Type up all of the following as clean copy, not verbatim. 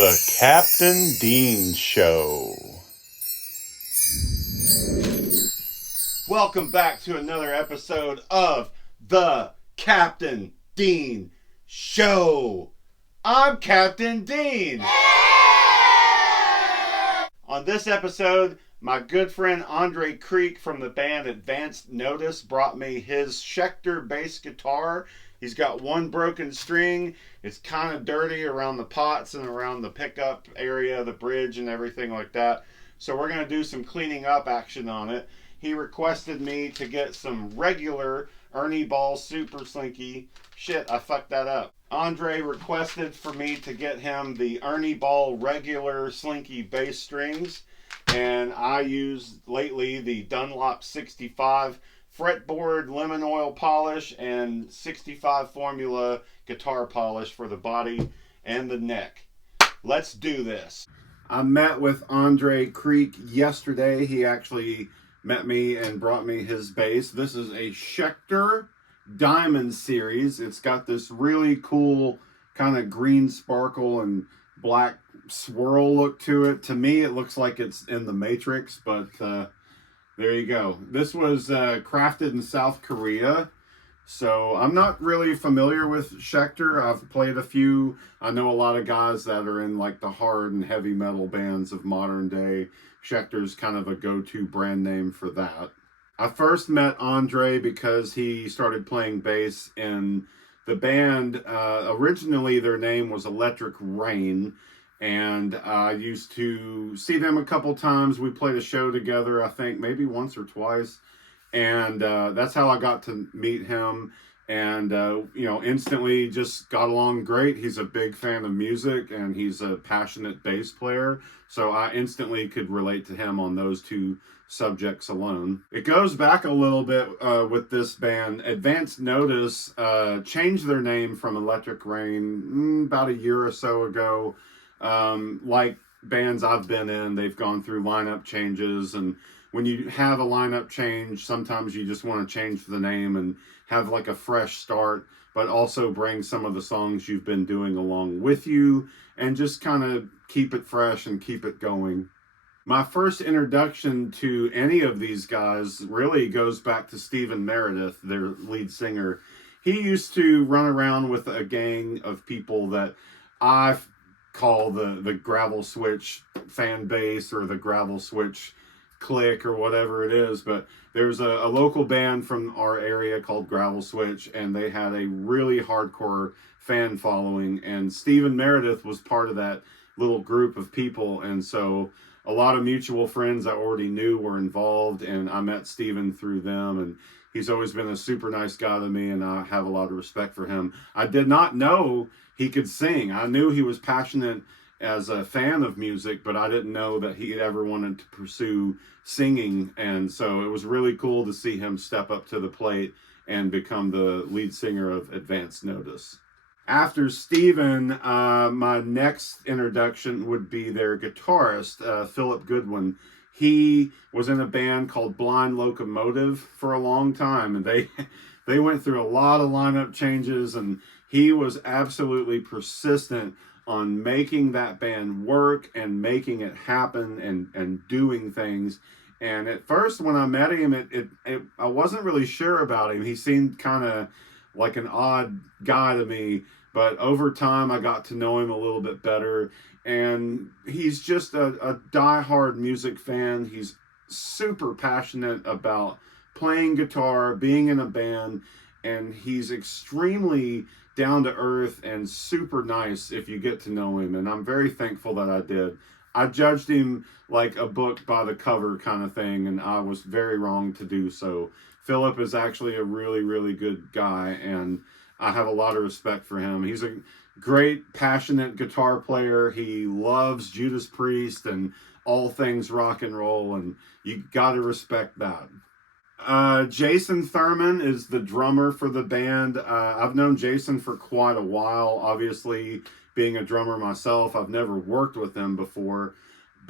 The Captain Dean Show. Welcome back to another episode of The Captain Dean Show. I'm Captain Dean. On this episode, my good friend Andre Creek from the band Advanced Notice brought me his Schecter bass guitar. He's got one broken string. It's kind of dirty around the pots and around the pickup area, the bridge and everything like that. So we're going to do some cleaning up action on it. He requested me to get some regular Ernie Ball Super Slinky. Shit, I fucked that up. Andre requested for me to get him the Ernie Ball regular Slinky bass strings. And I used lately the Dunlop 65 fretboard lemon oil polish and 65 formula guitar polish for the body and the neck. Let's do this. I met with Andre Creek yesterday. He actually met me and brought me his bass. This is a Schecter Diamond Series. It's got this really cool kind of green sparkle and black swirl look to it. To me, it looks like it's in the Matrix, but there you go. This was crafted in South Korea, so I'm not really familiar with Schecter. I've played a few. I know a lot of guys that are in like the hard and heavy metal bands of modern day. Schecter's kind of a go-to brand name for that. I first met Andre because he started playing bass in the band. Originally, their name was Electric Rain. And I used to see them a couple times. We played a show together, I think, maybe once or twice. And that's how I got to meet him. And, instantly just got along great. He's a big fan of music, and he's a passionate bass player. So I instantly could relate to him on those two subjects alone. It goes back a little bit with this band. Advanced Notice changed their name from Electric Rain about a year or so ago. Like bands I've been in, they've gone through lineup changes, and when you have a lineup change, sometimes you just want to change the name and have like a fresh start, but also bring some of the songs you've been doing along with you and just kind of keep it fresh and keep it going. My first introduction to any of these guys really goes back to Stephen Meredith, their lead singer. He used to run around with a gang of people that I call the Gravel Switch fan base or the Gravel Switch clique or whatever it is, but there's a local band from our area called Gravel Switch, and they had a really hardcore fan following, and Stephen Meredith was part of that little group of people, and so a lot of mutual friends I already knew were involved, and I met Stephen through them, and he's always been a super nice guy to me, and I have a lot of respect for him. I did not know he could sing. I knew he was passionate as a fan of music, but I didn't know that he ever wanted to pursue singing. And so it was really cool to see him step up to the plate and become the lead singer of Advanced Notice. After Steven, my next introduction would be their guitarist, Philip Goodwin. He was in a band called Blind Locomotive for a long time, and they went through a lot of lineup changes, and he was absolutely persistent on making that band work and making it happen and doing things. And at first, when I met him, I wasn't really sure about him. He seemed kind of like an odd guy to me, but over time, I got to know him a little bit better. And he's just a diehard music fan. He's super passionate about playing guitar, being in a band, and he's extremely down to earth and super nice if you get to know him, and I'm very thankful that I did. I judged him like a book by the cover kind of thing, and I was very wrong to do so. Philip is actually a really, really good guy, and I have a lot of respect for him. He's a great, passionate guitar player. He loves Judas Priest and all things rock and roll, and you got to respect that. Jason Thurman is the drummer for the band. I've known Jason for quite a while. Obviously, being a drummer myself, I've never worked with him before,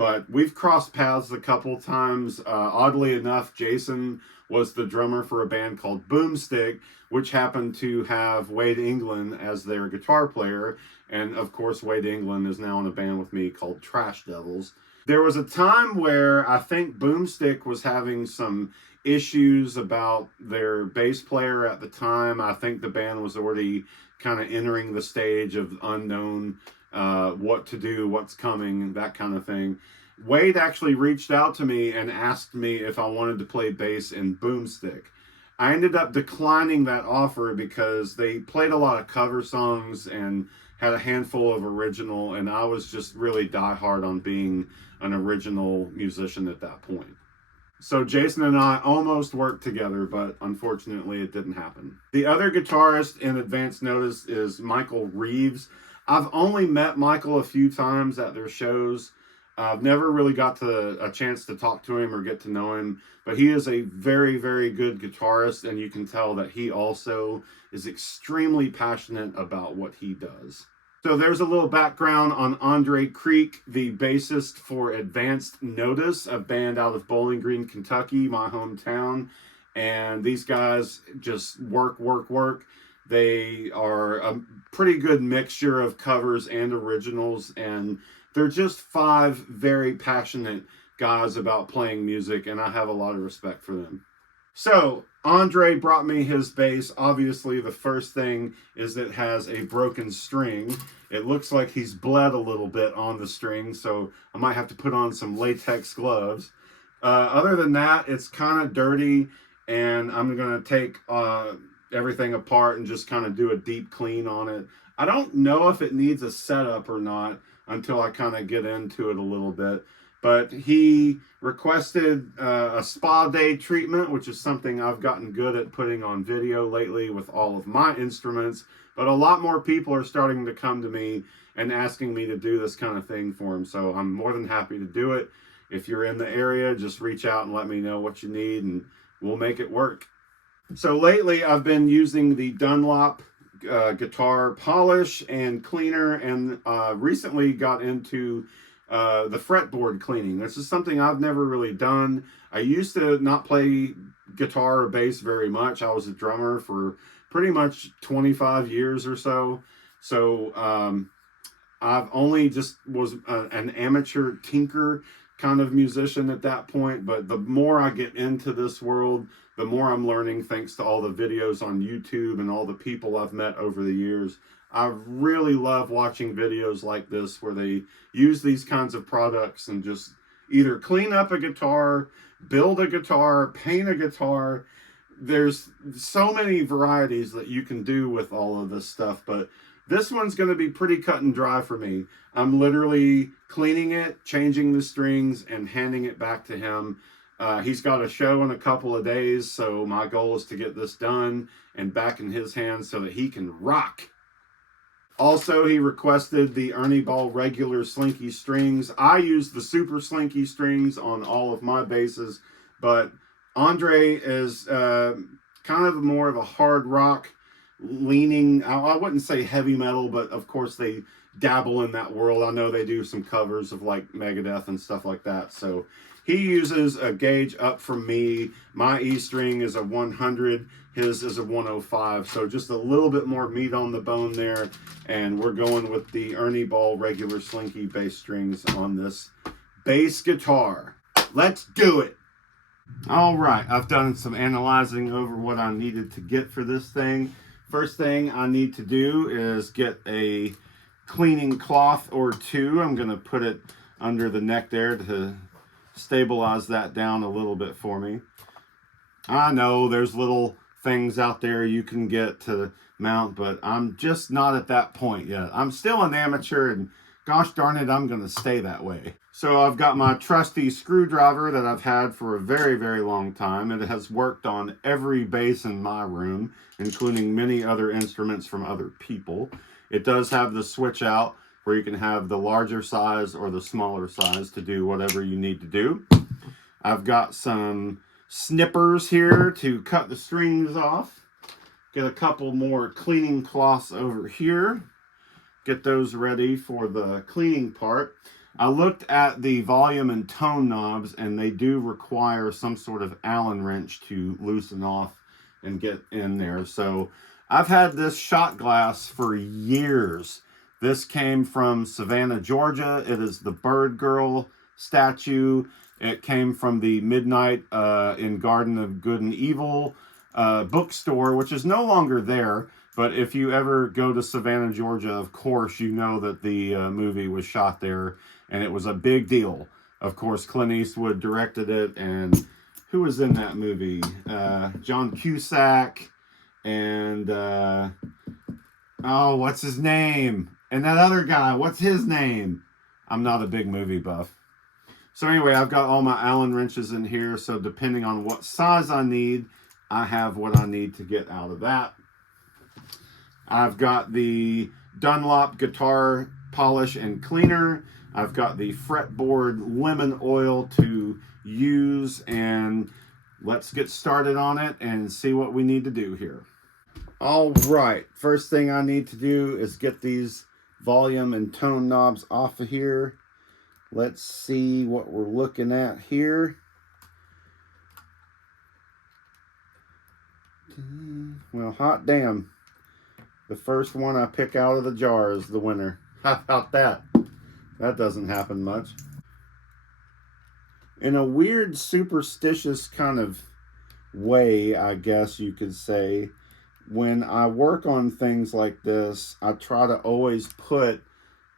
but we've crossed paths a couple times. Oddly enough, Jason was the drummer for a band called Boomstick, which happened to have Wade England as their guitar player. And of course, Wade England is now in a band with me called Trash Devils. There was a time where I think Boomstick was having some issues about their bass player at the time. I think the band was already kind of entering the stage of unknown, what to do, what's coming, that kind of thing. Wade actually reached out to me and asked me if I wanted to play bass in Boomstick. I ended up declining that offer because they played a lot of cover songs and had a handful of original, and I was just really diehard on being an original musician at that point. So Jason and I almost worked together, but unfortunately it didn't happen. The other guitarist in Advance Notice is Michael Reeves. I've only met Michael a few times at their shows. I've never really got a chance to talk to him or get to know him, but he is a very, very good guitarist, and you can tell that he also is extremely passionate about what he does. So there's a little background on Andre Creek, the bassist for Advanced Notice, a band out of Bowling Green, Kentucky, my hometown. And these guys just work. They are a pretty good mixture of covers and originals, and they're just 5 very passionate guys about playing music, and I have a lot of respect for them. So, Andre brought me his bass. Obviously, the first thing is it has a broken string. It looks like he's bled a little bit on the string, so I might have to put on some latex gloves. Other than that, it's kind of dirty, and I'm going to take everything apart and just kind of do a deep clean on it. I don't know if it needs a setup or not until I kind of get into it a little bit. But he requested a spa day treatment, which is something I've gotten good at putting on video lately with all of my instruments. But a lot more people are starting to come to me and asking me to do this kind of thing for them. So I'm more than happy to do it. If you're in the area, just reach out and let me know what you need, and we'll make it work. So lately I've been using the Dunlop guitar polish and cleaner, and recently got into the fretboard cleaning. This is something I've never really done. I used to not play guitar or bass very much. I was a drummer for pretty much 25 years or so. So I've only just was an amateur tinker kind of musician at that point. But the more I get into this world, the more I'm learning thanks to all the videos on YouTube and all the people I've met over the years. I really love watching videos like this where they use these kinds of products and just either clean up a guitar, build a guitar, paint a guitar. There's so many varieties that you can do with all of this stuff, but this one's going to be pretty cut and dry for me. I'm literally cleaning it, changing the strings, and handing it back to him. He's got a show in a couple of days, so my goal is to get this done and back in his hands so that he can rock. Also, he requested the Ernie Ball regular slinky strings. I use the super slinky strings on all of my basses, but Andre is kind of more of a hard rock leaning. I wouldn't say heavy metal, but of course they dabble in that world. I know they do some covers of like Megadeth and stuff like that. So he uses a gauge up from me. My E string is a 100. His is a 105, so just a little bit more meat on the bone there, and we're going with the Ernie Ball regular slinky bass strings on this bass guitar. Let's do it! All right, I've done some analyzing over what I needed to get for this thing. First thing I need to do is get a cleaning cloth or two. I'm going to put it under the neck there to stabilize that down a little bit for me. I know there's little things out there you can get to mount, but I'm just not at that point yet. I'm still an amateur, and gosh darn it, I'm going to stay that way. So I've got my trusty screwdriver that I've had for a very, very long time. It has worked on every bass in my room, including many other instruments from other people. It does have the switch out where you can have the larger size or the smaller size to do whatever you need to do. I've got some snippers here to cut the strings off. Get a couple more cleaning cloths over here. Get those ready for the cleaning part. I looked at the volume and tone knobs, and they do require some sort of Allen wrench to loosen off and get in there. So I've had this shot glass for years. This came from Savannah, Georgia. It is the Bird Girl statue. It came from the Midnight in Garden of Good and Evil bookstore, which is no longer there. But if you ever go to Savannah, Georgia, of course, you know that the movie was shot there, and it was a big deal. Of course, Clint Eastwood directed it, and who was in that movie? John Cusack, and oh, what's his name? And that other guy, what's his name? I'm not a big movie buff. So anyway, I've got all my Allen wrenches in here, so depending on what size I need, I have what I need to get out of that. I've got the Dunlop guitar polish and cleaner. I've got the fretboard lemon oil to use, and let's get started on it and see what we need to do here. All right, first thing I need to do is get these volume and tone knobs off of here. Let's see what we're looking at here. Well, hot damn. The first one I pick out of the jar is the winner. How about that? That doesn't happen much. In a weird, superstitious kind of way, I guess you could say, when I work on things like this, I try to always put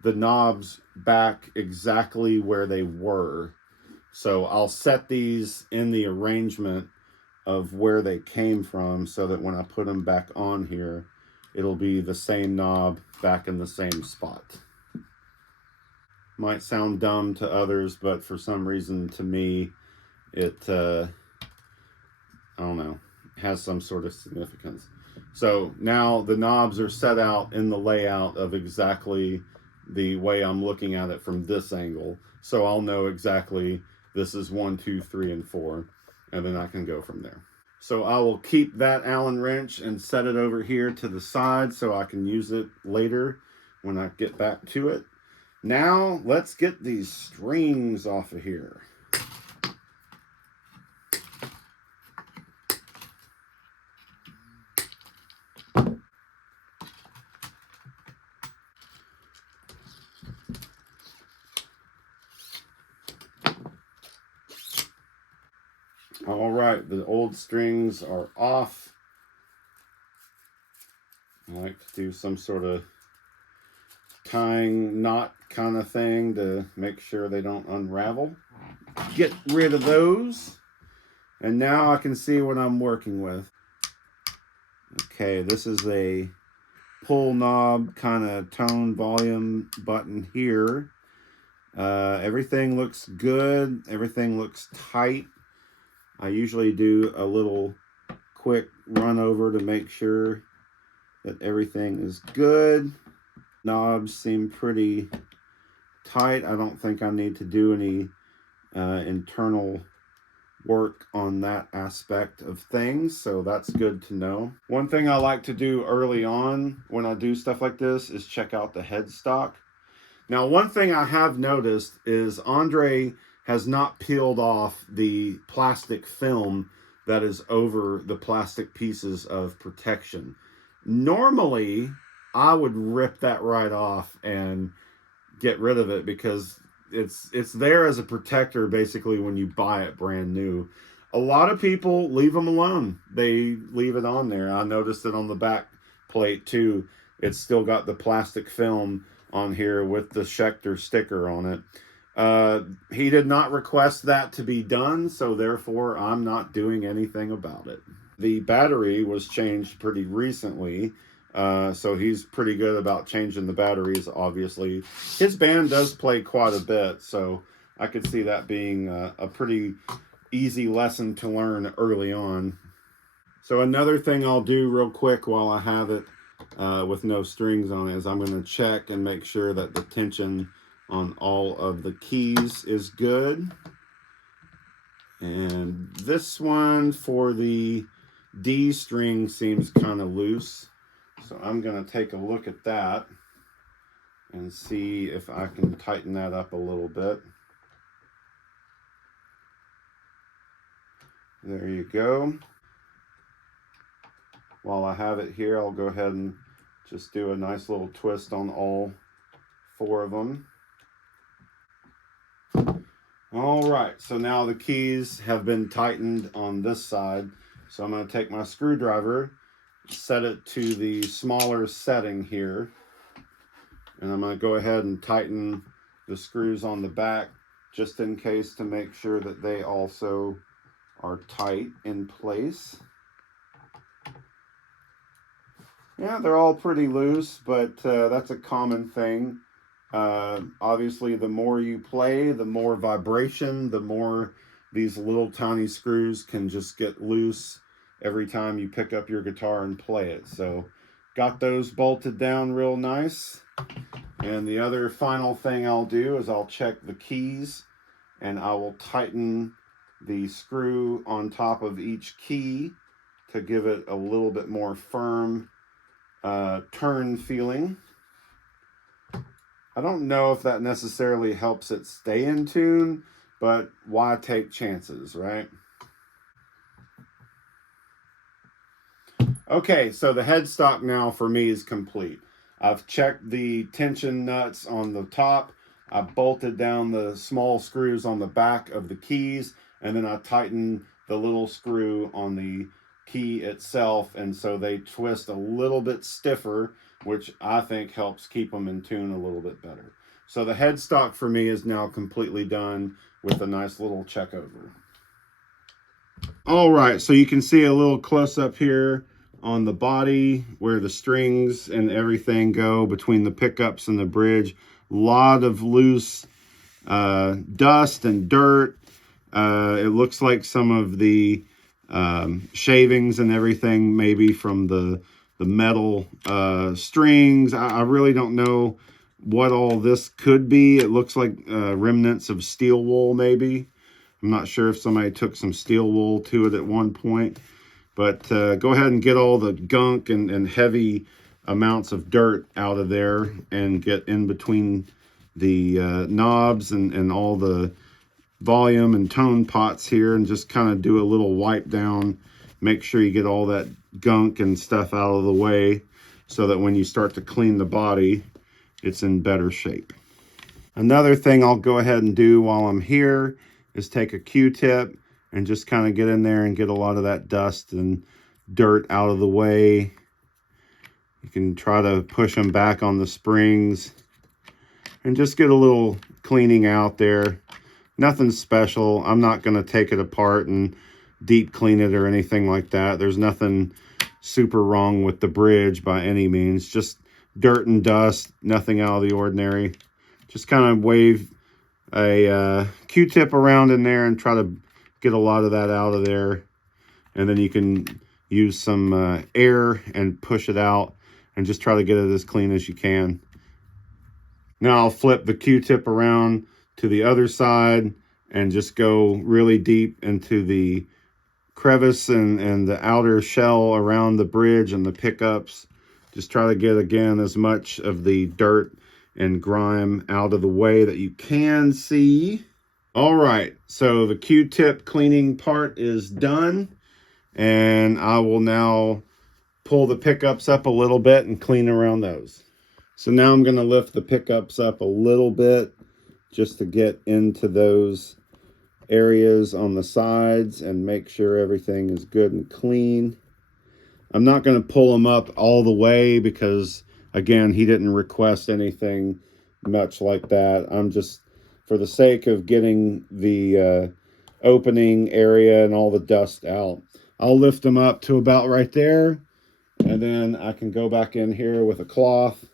the knobs back exactly where they were. So I'll set these in the arrangement of where they came from so that when I put them back on here, it'll be the same knob back in the same spot. Might sound dumb to others, but for some reason to me, it, I don't know, has some sort of significance. So now the knobs are set out in the layout of exactly the way I'm looking at it from this angle. So I'll know exactly this is 1, 2, 3, and 4, and then I can go from there. So I will keep that Allen wrench and set it over here to the side so I can use it later when I get back to it. Now let's get these strings off of here. All right, the old strings are off. I like to do some sort of tying knot kind of thing to make sure they don't unravel. Get rid of those. And now I can see what I'm working with. Okay, this is a pull knob kind of tone volume button here. Everything looks good. Everything looks tight. I usually do a little quick run over to make sure that everything is good. Knobs seem pretty tight. I don't think I need to do any internal work on that aspect of things, so that's good to know. One thing I like to do early on when I do stuff like this is check out the headstock. Now, one thing I have noticed is Andre has not peeled off the plastic film that is over the plastic pieces of protection. Normally, I would rip that right off and get rid of it because it's there as a protector basically when you buy it brand new. A lot of people leave them alone. They leave it on there. I noticed it on the back plate too. It's still got the plastic film on here with the Schecter sticker on it. He did not request that to be done, so therefore I'm not doing anything about it. The battery was changed pretty recently, so he's pretty good about changing the batteries, obviously. His band does play quite a bit, so I could see that being a pretty easy lesson to learn early on. So another thing I'll do real quick while I have it with no strings on it is I'm going to check and make sure that the tension on all of the keys is good. And this one for the D string seems kind of loose. So I'm going to take a look at that and see if I can tighten that up a little bit. There you go. While I have it here, I'll go ahead and just do a nice little twist on all 4 of them. All right, so now the keys have been tightened on this side. So I'm going to take my screwdriver, set it to the smaller setting here, and I'm going to go ahead and tighten the screws on the back just in case, to make sure that they also are tight in place. Yeah, they're all pretty loose, but that's a common thing. Obviously, the more you play, the more vibration, the more these little tiny screws can just get loose every time you pick up your guitar and play it. So got those bolted down real nice. And the other final thing I'll do is I'll check the keys, and I will tighten the screw on top of each key to give it a little bit more firm turn feeling. I don't know if that necessarily helps it stay in tune, but why take chances, right? Okay, so the headstock now for me is complete. I've checked the tension nuts on the top. I bolted down the small screws on the back of the keys, and then I tightened the little screw on the key itself, and so they twist a little bit stiffer, which I think helps keep them in tune a little bit better. So the headstock for me is now completely done with a nice little check over. All right, so you can see a little close up here on the body where the strings and everything go between the pickups and the bridge. A lot of loose dust and dirt. It looks like some of the shavings and everything, maybe from the metal strings. I really don't know what all this could be. It looks like remnants of steel wool, maybe. I'm not sure if somebody took some steel wool to it at one point. But go ahead and get all the gunk and heavy amounts of dirt out of there, and get in between the knobs and all the volume and tone pots here, and just kind of do a little wipe down. Make sure you get all that gunk and stuff out of the way, so that when you start to clean the body, it's in better shape. Another thing I'll go ahead and do while I'm here is take a Q-tip and just kind of get in there and get a lot of that dust and dirt out of the way. You can try to push them back on the springs and just get a little cleaning out there. Nothing special. I'm not going to take it apart and deep clean it or anything like that. There's nothing super wrong with the bridge by any means. Just dirt and dust, nothing out of the ordinary. Just kind of wave a Q-tip around in there and try to get a lot of that out of there. And then you can use some air and push it out and just try to get it as clean as you can. Now I'll flip the Q-tip around to the other side and just go really deep into the crevice and the outer shell around the bridge and the pickups. Just try to get, again, as much of the dirt and grime out of the way that you can see. All right, so the Q-tip cleaning part is done, and I will now pull the pickups up a little bit and clean around those. So now I'm going to lift the pickups up a little bit just to get into those areas on the sides and make sure everything is good and clean. I'm not going to pull them up all the way because, again, he didn't request anything much like that. I'm just, for the sake of getting the opening area and all the dust out, I'll lift them up to about right there, and then I can go back in here with a cloth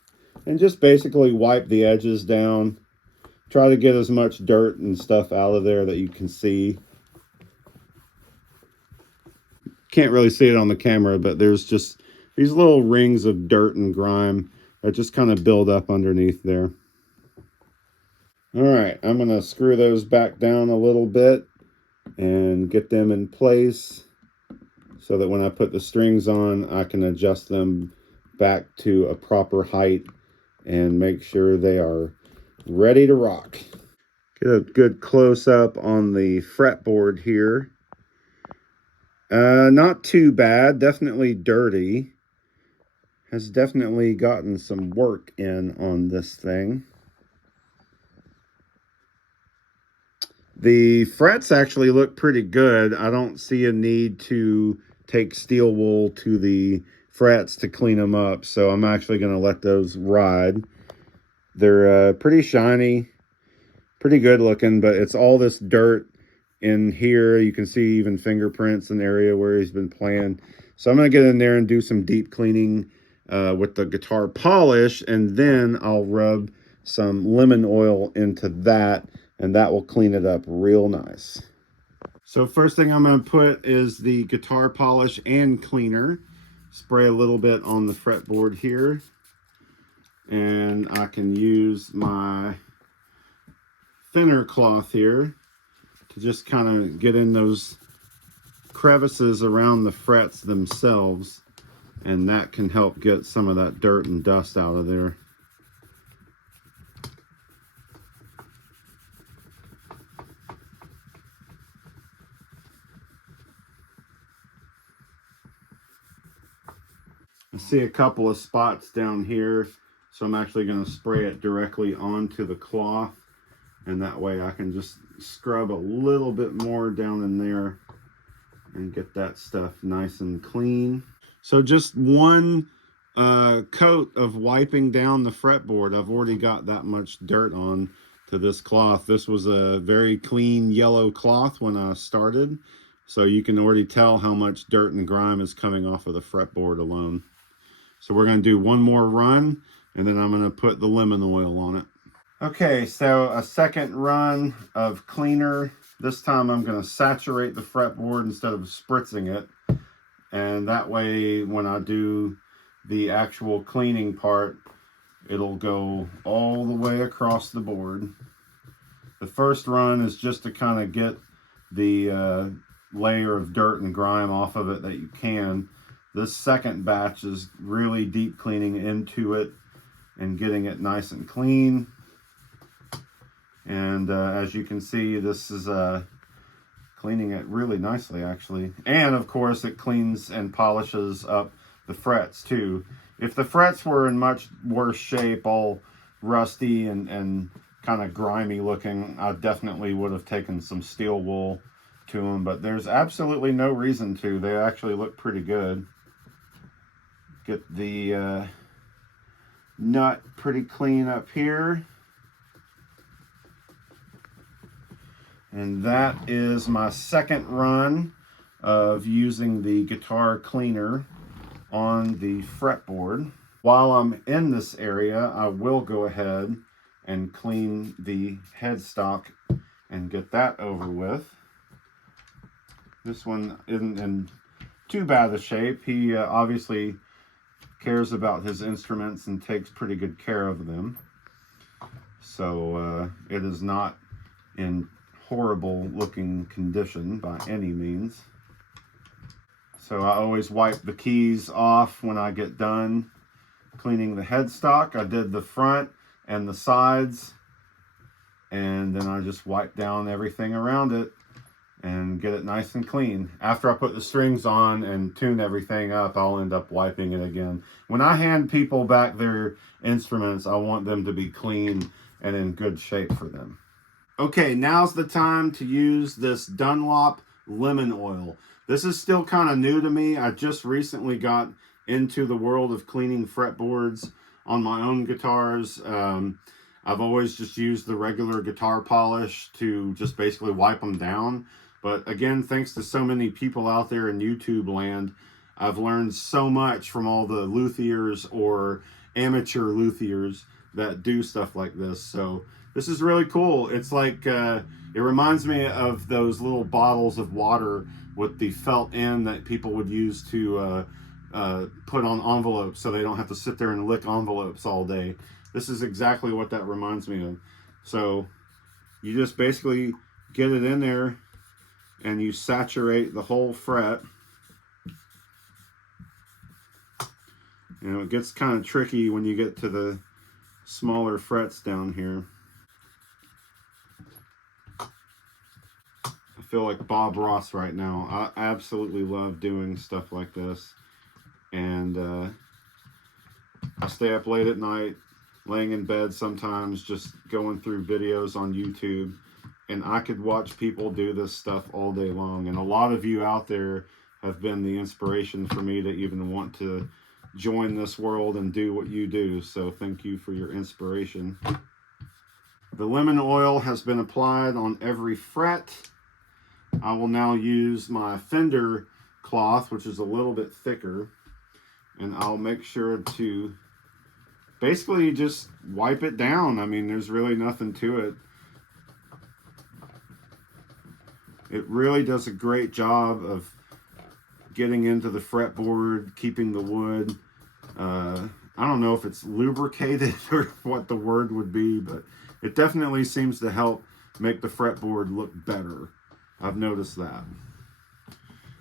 and just basically wipe the edges down. Try to get as much dirt and stuff out of there that you can see. Can't really see it on the camera, but there's just these little rings of dirt and grime that just kind of build up underneath there. All right, I'm going to screw those back down a little bit and get them in place so that when I put the strings on, I can adjust them back to a proper height and make sure they are ready to rock. Get a good close-up on the fretboard here. Not too bad, definitely dirty. Has definitely gotten some work in on this thing. The frets actually look pretty good. I don't see a need to take steel wool to the frets to clean them up, so I'm actually going to let those ride. They're pretty shiny, pretty good looking, but it's all this dirt in here. You can see even fingerprints in the area where he's been playing. So I'm going to get in there and do some deep cleaning with the guitar polish, and then I'll rub some lemon oil into that, and that will clean it up real nice. So first thing I'm going to put is the guitar polish and cleaner. Spray a little bit on the fretboard here, and I can use my thinner cloth here to just kind of get in those crevices around the frets themselves, and that can help get some of that dirt and dust out of there. I see a couple of spots down here, so I'm actually going to spray it directly onto the cloth, and that way I can just scrub a little bit more down in there and get that stuff nice and clean. So just one coat of wiping down the fretboard, I've already got that much dirt on to this cloth. This was a very clean yellow cloth when I started, so you can already tell how much dirt and grime is coming off of the fretboard alone. So we're going to do one more run, and then I'm going to put the lemon oil on it. Okay, so a second run of cleaner. This time I'm going to saturate the fretboard instead of spritzing it. And that way, when I do the actual cleaning part, it'll go all the way across the board. The first run is just to kind of get the layer of dirt and grime off of it that you can. This second batch is really deep cleaning into it and getting it nice and clean. And as you can see, this is cleaning it really nicely, actually. And of course, it cleans and polishes up the frets too. If the frets were in much worse shape, all rusty and kind of grimy looking, I definitely would have taken some steel wool to them, but there's absolutely no reason to. They actually look pretty good. Get the nut pretty clean up here. And that is my second run of using the guitar cleaner on the fretboard. While I'm in this area, I will go ahead and clean the headstock and get that over with. This one isn't in too bad a shape. He obviously cares about his instruments and takes pretty good care of them. So it is not in horrible looking condition by any means. So I always wipe the keys off when I get done cleaning the headstock. I did the front and the sides, and then I just wipe down everything around it and get it nice and clean. After I put the strings on and tune everything up, I'll end up wiping it again. When I hand people back their instruments, I want them to be clean and in good shape for them. Okay, now's the time to use this Dunlop lemon oil. This is still kind of new to me. I just recently got into the world of cleaning fretboards on my own guitars. I've always just used the regular guitar polish to just basically wipe them down. But again, thanks to so many people out there in YouTube land, I've learned so much from all the luthiers or amateur luthiers that do stuff like this. So this is really cool. It's like, it reminds me of those little bottles of water with the felt end that people would use to put on envelopes so they don't have to sit there and lick envelopes all day. This is exactly what that reminds me of. So you just basically get it in there and you saturate the whole fret. You know, it gets kind of tricky when you get to the smaller frets down here. I feel like Bob Ross right now. I absolutely love doing stuff like this. And I stay up late at night, laying in bed sometimes, just going through videos on YouTube. And I could watch people do this stuff all day long. And a lot of you out there have been the inspiration for me to even want to join this world and do what you do. So thank you for your inspiration. The lemon oil has been applied on every fret. I will now use my fender cloth, which is a little bit thicker, and I'll make sure to basically just wipe it down. I mean, there's really nothing to it. It really does a great job of getting into the fretboard, keeping the wood. I don't know if it's lubricated or what the word would be, but it definitely seems to help make the fretboard look better. I've noticed that.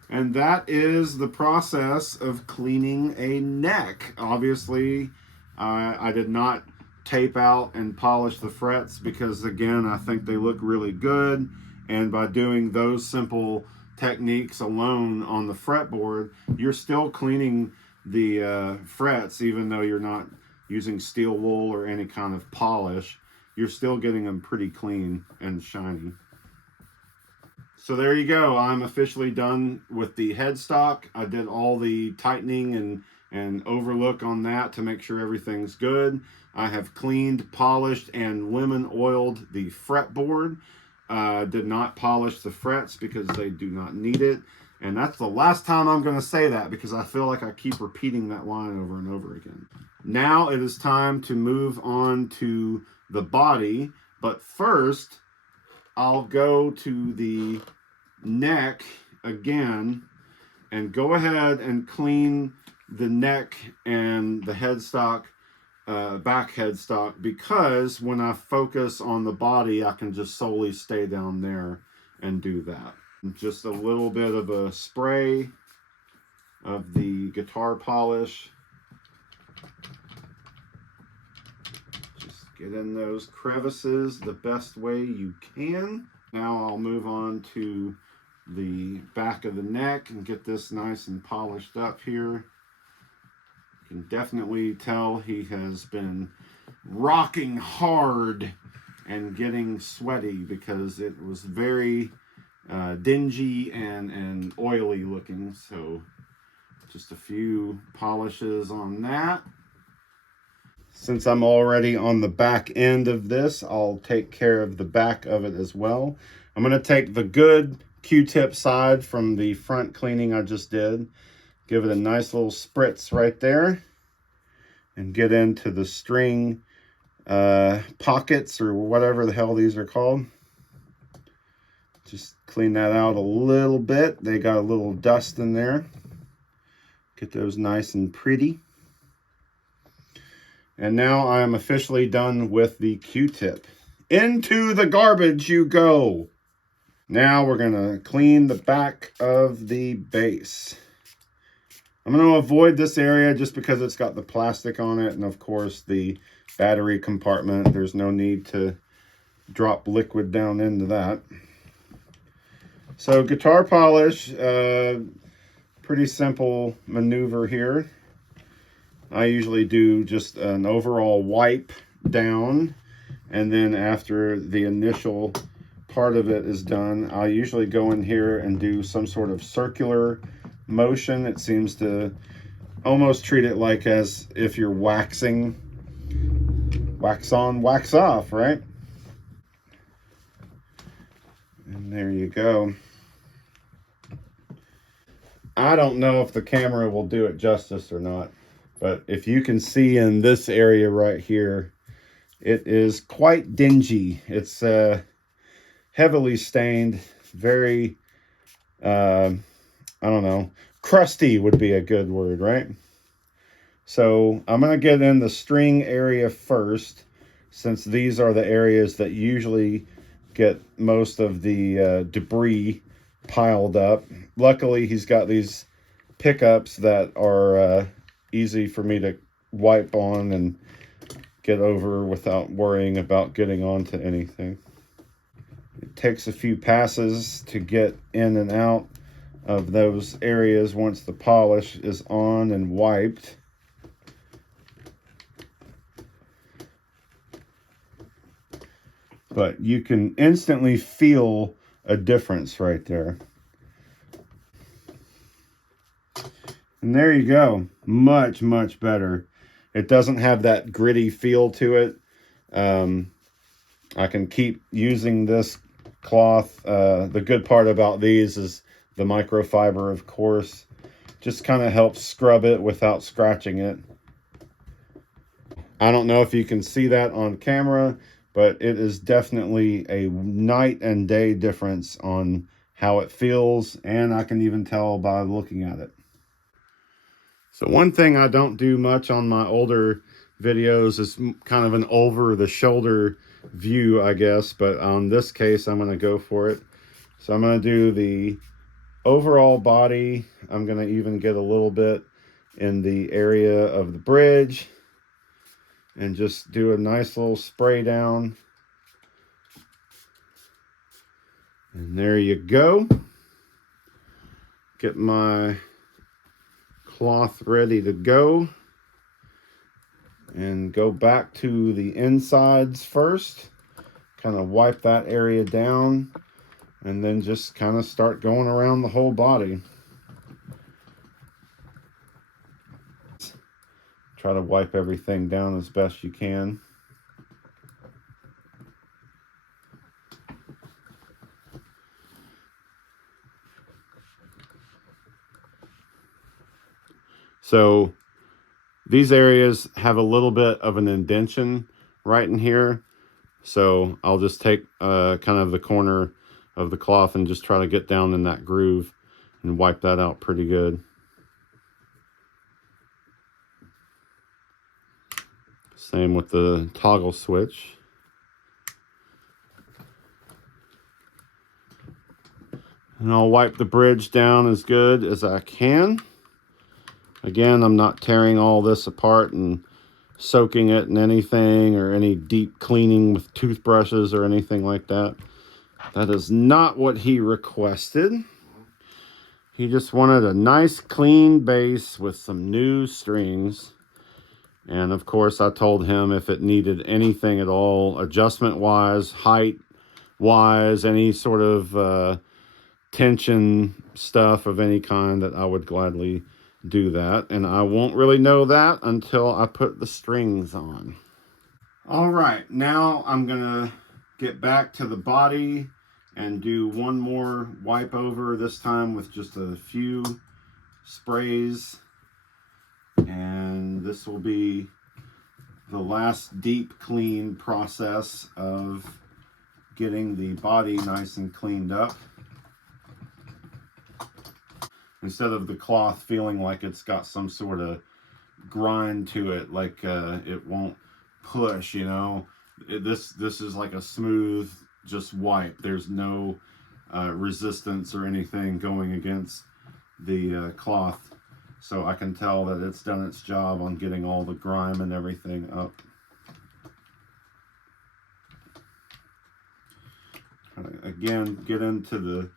And that is the process of cleaning a neck. Obviously, I did not tape out and polish the frets because, again, I think they look really good. And by doing those simple techniques alone on the fretboard, you're still cleaning the frets, even though you're not using steel wool or any kind of polish. You're still getting them pretty clean and shiny. So there you go. I'm officially done with the headstock. I did all the tightening and overlook on that to make sure everything's good. I have cleaned, polished, and lemon oiled the fretboard. Did not polish the frets because they do not need it. And that's the last time I'm going to say that because I feel like I keep repeating that line over and over again. Now it is time to move on to the body. But first, I'll go to the neck again and go ahead and clean the neck and the headstock, back headstock, because when I focus on the body, I can just solely stay down there and do that. Just a little bit of a spray of the guitar polish. Just get in those crevices the best way you can. Now I'll move on to the back of the neck and get this nice and polished up here. You can definitely tell he has been rocking hard and getting sweaty because it was very dingy and oily looking. So just a few polishes on that. Since I'm already on the back end of this, I'll take care of the back of it as well. I'm going to take the good Q-tip side from the front cleaning I just did, give it a nice little spritz right there, and get into the string pockets or whatever the hell these are called. Just clean that out a little bit. They got a little dust in there. Get those nice and pretty. And now I am officially done with the Q-tip. Into the garbage you go. Now we're going to clean the back of the bass. I'm going to avoid this area just because it's got the plastic on it and, of course, the battery compartment. There's no need to drop liquid down into that. So guitar polish, pretty simple maneuver here. I usually do just an overall wipe down, and then after the initial part of it is done, I usually go in here and do some sort of circular motion. It seems to almost treat it like as if you're waxing, wax on, wax off, right? And there you go. I don't know if the camera will do it justice or not, but if you can see in this area right here, it is quite dingy. It's heavily stained, very, I don't know, crusty would be a good word, right? So I'm going to get in the string area first, since these are the areas that usually get most of the debris piled up. Luckily, he's got these pickups that are easy for me to wipe on and get over without worrying about getting onto anything. It takes a few passes to get in and out of those areas once the polish is on and wiped. But you can instantly feel a difference right there. And there you go. Much, much better. It doesn't have that gritty feel to it. I can keep using this cloth. The good part about these is the microfiber, of course. Just kind of helps scrub it without scratching it. I don't know if you can see that on camera, but it is definitely a night and day difference on how it feels, and I can even tell by looking at it. So one thing I don't do much on my older videos is kind of an over the shoulder view, I guess, but on this case I'm going to go for it. So I'm going to do the overall body. I'm going to even get a little bit in the area of the bridge and just do a nice little spray down. And there you go. Get my cloth ready to go. And go back to the insides first. Kind of wipe that area down. And then just kind of start going around the whole body. Try to wipe everything down as best you can. So these areas have a little bit of an indentation right in here. So I'll just take kind of the corner of the cloth and just try to get down in that groove and wipe that out pretty good. Same with the toggle switch. And I'll wipe the bridge down as good as I can. Again, I'm not tearing all this apart and soaking it in anything or any deep cleaning with toothbrushes or anything like that. That is not what he requested. He just wanted a nice clean base with some new strings. And of course, I told him if it needed anything at all, adjustment-wise, height-wise, any sort of tension stuff of any kind, that I would gladly do that. And I won't really know that until I put the strings on. All right, now I'm gonna get back to the body and do one more wipe over, this time with just a few sprays. And this will be the last deep clean process of getting the body nice and cleaned up. Instead of the cloth feeling like it's got some sort of grind to it, like it won't push, you know. This is like a smooth just wipe. There's no resistance or anything going against the cloth. So I can tell that it's done its job on getting all the grime and everything up. Again, get into the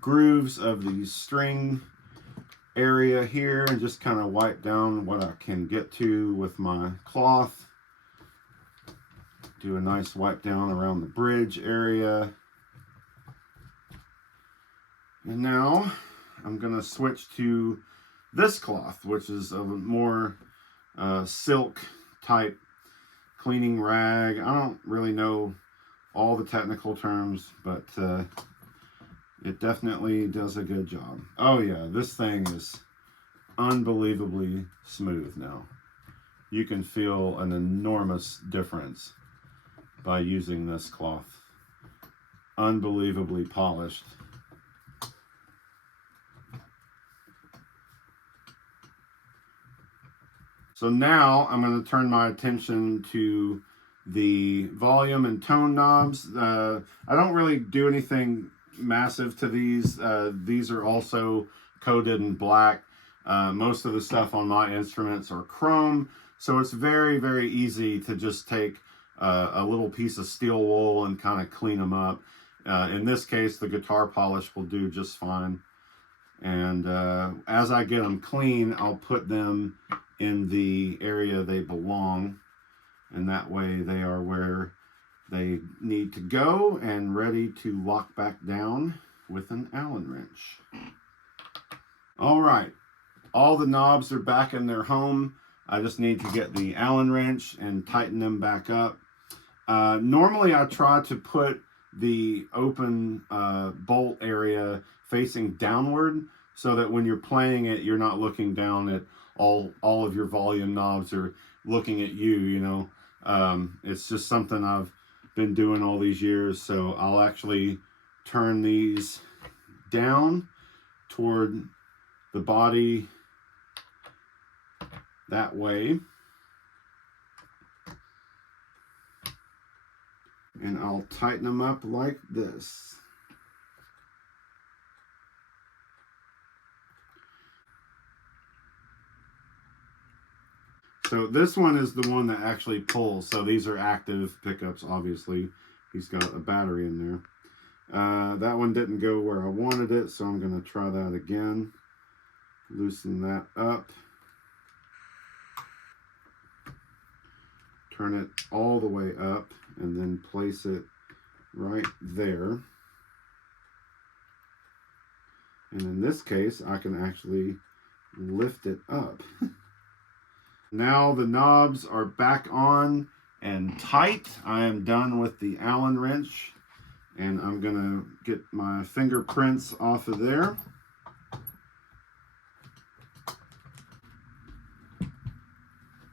grooves of the string area here and just kind of wipe down what I can get to with my cloth. Do a nice wipe down around the bridge area. And now I'm going to switch to this cloth, which is a more silk type cleaning rag. I don't really know all the technical terms, but it definitely does a good job. Oh yeah, this thing is unbelievably smooth now. You can feel an enormous difference by using this cloth. Unbelievably polished. So now I'm going to turn my attention to the volume and tone knobs. I don't really do anything massive to these. These are also coated in black. Most of the stuff on my instruments are chrome, so it's very, very easy to just take a little piece of steel wool and kind of clean them up. In this case, the guitar polish will do just fine. And as I get them clean, I'll put them in the area they belong, and that way they are where they need to go and ready to lock back down with an Allen wrench. All right, all the knobs are back in their home. I just need to get the Allen wrench and tighten them back up. Normally I try to put the open bolt area facing downward so that when you're playing it, you're not looking down at all of your volume knobs are looking at you, you know. It's just something I've been doing all these years, so I'll actually turn these down toward the body that way, and I'll tighten them up like this. So this one is the one that actually pulls. So these are active pickups, obviously. He's got a battery in there. That one didn't go where I wanted it, so I'm going to try that again. Loosen that up. Turn it all the way up and then place it right there. And in this case, I can actually lift it up. Now the knobs are back on and tight. I am done with the Allen wrench, and I'm gonna get my fingerprints off of there.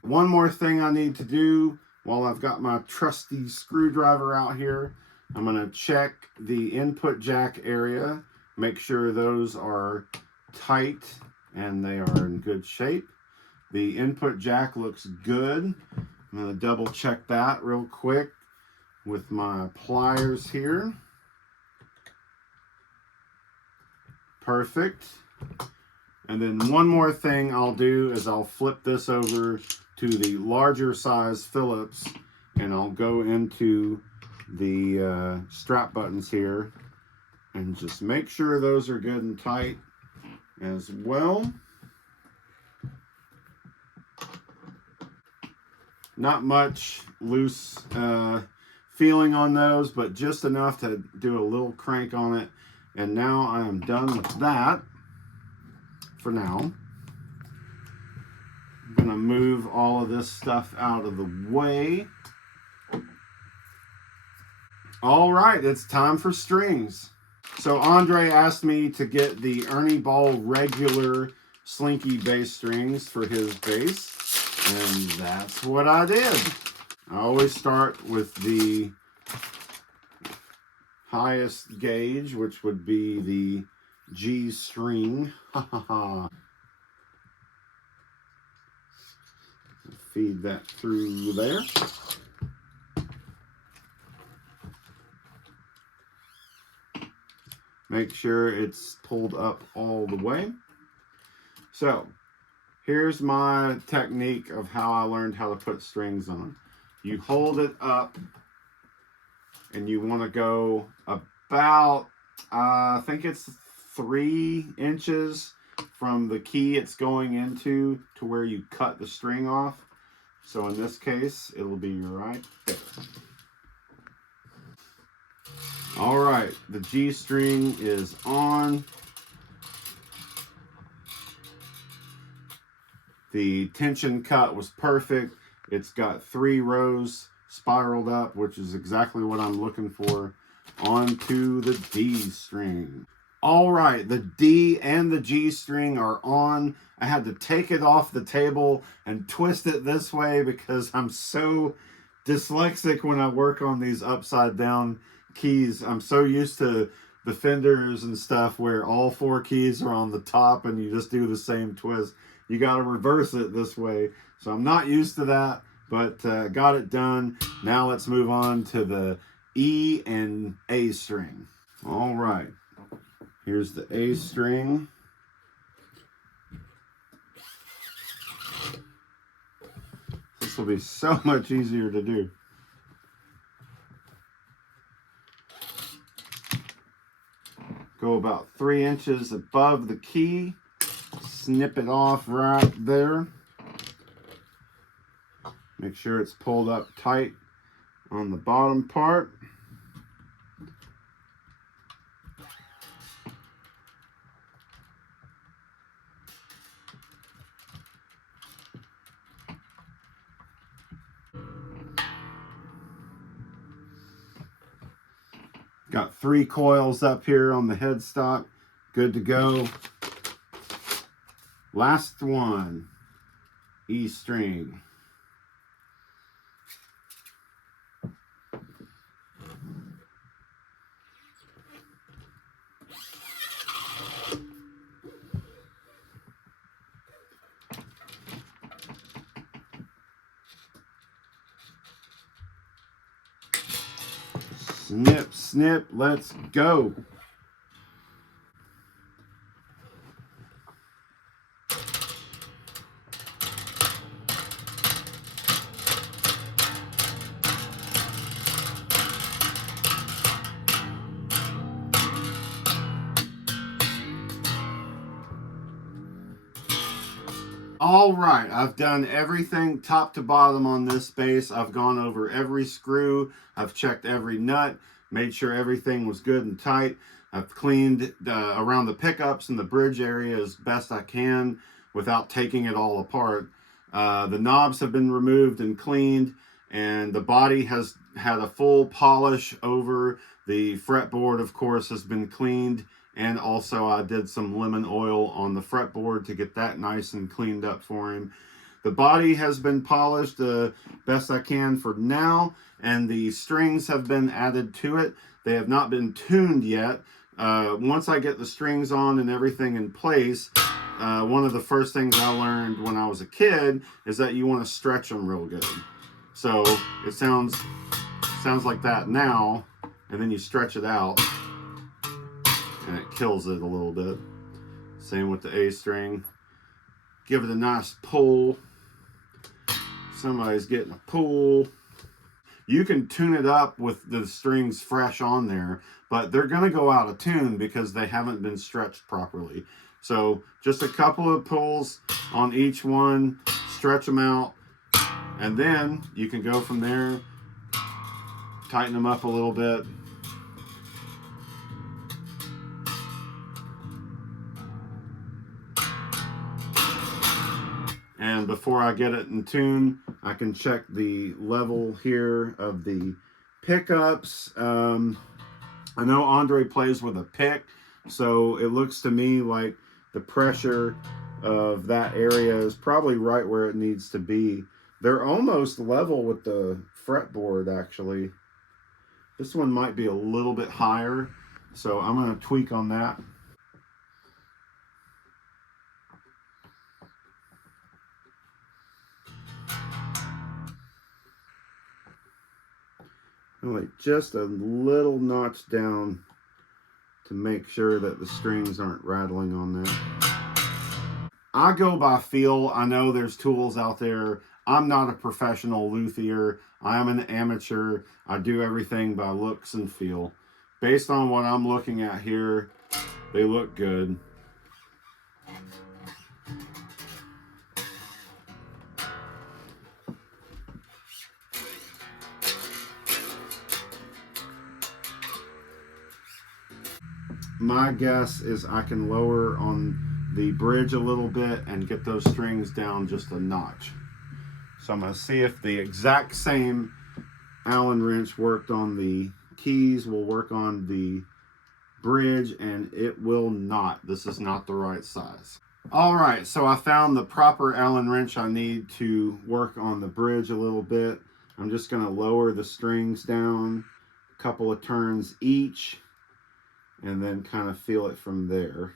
One more thing I need to do while I've got my trusty screwdriver out here, I'm gonna check the input jack area, make sure those are tight and they are in good shape. The input jack looks good. I'm going to double check that real quick with my pliers here. Perfect. And then one more thing I'll do is I'll flip this over to the larger size Phillips, and I'll go into the strap buttons here and just make sure those are good and tight as well. Not much loose feeling on those, but just enough to do a little crank on it. And now I am done with that for now. I'm going to move all of this stuff out of the way. All right, it's time for strings. So Andre asked me to get the Ernie Ball regular slinky bass strings for his bass. And that's what I did. I always start with the highest gauge, which would be the G string. Feed that through there. Make sure it's pulled up all the way. So here's my technique of how I learned how to put strings on. You hold it up and you want to go about, I think it's 3 inches from the key it's going into to where you cut the string off. So in this case, it'll be right there. All right, the G string is on. The tension cut was perfect. It's got 3 rows spiraled up, which is exactly what I'm looking for, onto the D string. All right, the D and the G string are on. I had to take it off the table and twist it this way because I'm so dyslexic when I work on these upside down keys. I'm so used to the Fenders and stuff where all 4 keys are on the top and you just do the same twist. You got to reverse it this way. So I'm not used to that, but got it done. Now let's move on to the E and A string. All right. Here's the A string. This will be so much easier to do. Go about 3 inches above the key. Snip it off right there. Make sure it's pulled up tight on the bottom part. Got 3 coils up here on the headstock. Good to go. Last one. E string. Snip, snip, let's go. All right, I've done everything top to bottom on this base. I've gone over every screw. I've checked every nut, made sure everything was good and tight. I've cleaned around the pickups and the bridge area as best I can without taking it all apart. The knobs have been removed and cleaned, and the body has had a full polish over. The fretboard, of course, has been cleaned. And also I did some lemon oil on the fretboard to get that nice and cleaned up for him. The body has been polished the best I can for now, and the strings have been added to it. They have not been tuned yet. Once I get the strings on and everything in place, one of the first things I learned when I was a kid is that you want to stretch them real good. So it sounds like that now, and then you stretch it out, and it kills it a little bit. Same with the A string. Give it a nice pull. Somebody's getting a pull. You can tune it up with the strings fresh on there, but they're going to go out of tune because they haven't been stretched properly. So just a couple of pulls on each one, stretch them out, and then you can go from there, tighten them up a little bit. And before I get it in tune, I can check the level here of the pickups. I know Andre plays with a pick, so it looks to me like the pressure of that area is probably right where it needs to be. They're almost level with the fretboard, actually. This one might be a little bit higher, so I'm going to tweak on that. Like just a little notch down to make sure that the strings aren't rattling on there. I go by feel. I know there's tools out there. I'm not a professional luthier. I am an amateur. I do everything by looks and feel. Based on what I'm looking at here, they look good. My guess is I can lower on the bridge a little bit and get those strings down just a notch. So I'm going to see if the exact same Allen wrench worked on the keys will work on the bridge, and it will not. This is not the right size. All right, so I found the proper Allen wrench I need to work on the bridge a little bit. I'm just going to lower the strings down a couple of turns each, and then kind of feel it from there.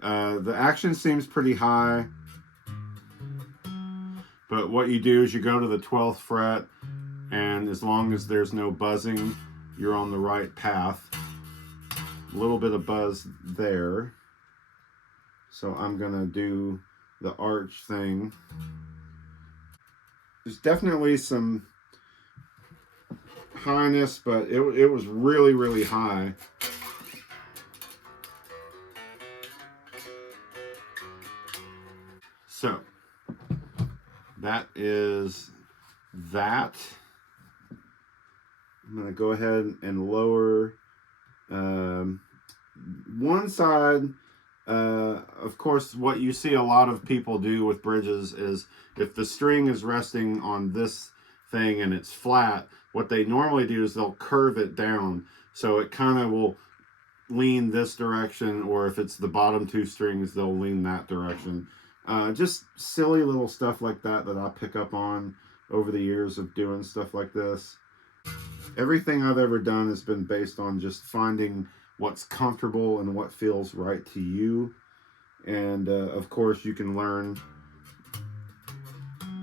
The action seems pretty high, but what you do is you go to the 12th fret, and as long as there's no buzzing, you're on the right path. A little bit of buzz there. So I'm going to do the arch thing. There's definitely some highness, but it was really, really high. So that is that. I'm going to go ahead and lower um, one side. Of course, what you see a lot of people do with bridges is if the string is resting on this thing and it's flat, what they normally do is they'll curve it down so it kind of will lean this direction, or if it's the bottom two strings, they'll lean that direction. Just silly little stuff like that that I pick up on over the years of doing stuff like this. Everything I've ever done has been based on just finding what's comfortable and what feels right to you. And of course, you can learn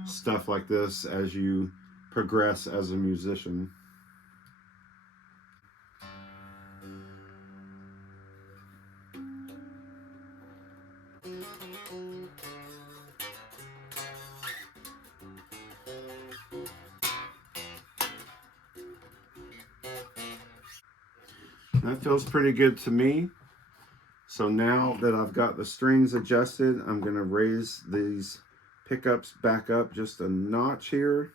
stuff like this as you progress as a musician. That feels pretty good to me. So now that I've got the strings adjusted, I'm going to raise these pickups back up just a notch here.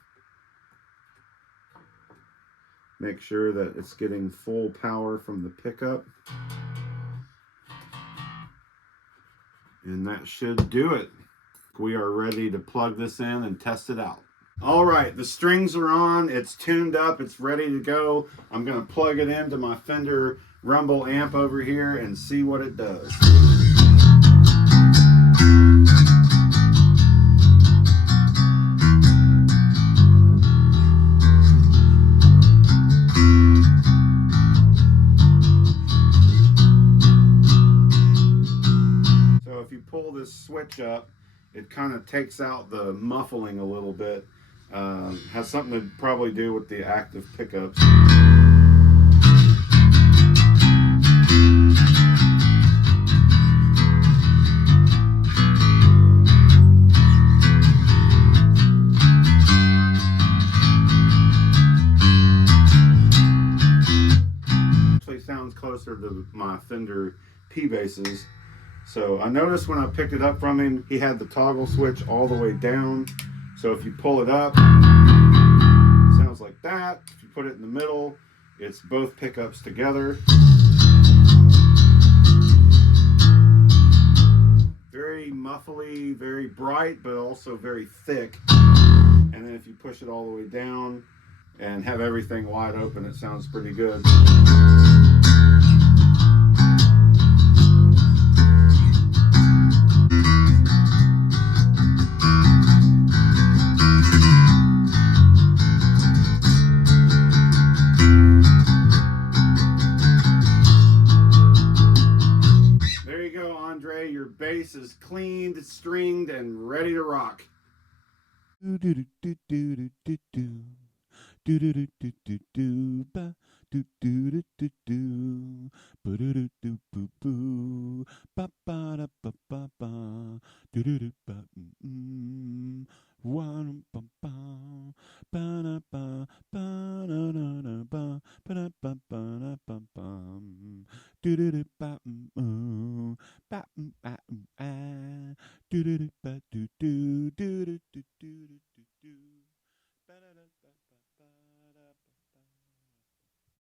Make sure that it's getting full power from the pickup. And that should do it. We are ready to plug this in and test it out. All right, the strings are on, it's tuned up, it's ready to go. I'm going to plug it into my Fender Rumble amp over here and see what it does. So if you pull this switch up, it kind of takes out the muffling a little bit. Has something to probably do with the active pickups. Actually sounds closer to my Fender P basses. So I noticed when I picked it up from him, he had the toggle switch all the way down. So if you pull it up, it sounds like that. If you put it in the middle, it's both pickups together. Very muffly, very bright, but also very thick. And then if you push it all the way down and have everything wide open, it sounds pretty good. There you go, Andre. Your bass is cleaned, stringed, and ready to rock. Do do do do do do do. Do do do do do do ba do do do do do ba do do do boo boo ba ba da ba ba ba do do do ba one ba ba ba da ba ba da da da ba ba da ba ba da ba ba do do do ba ba ba do do do ba do do do do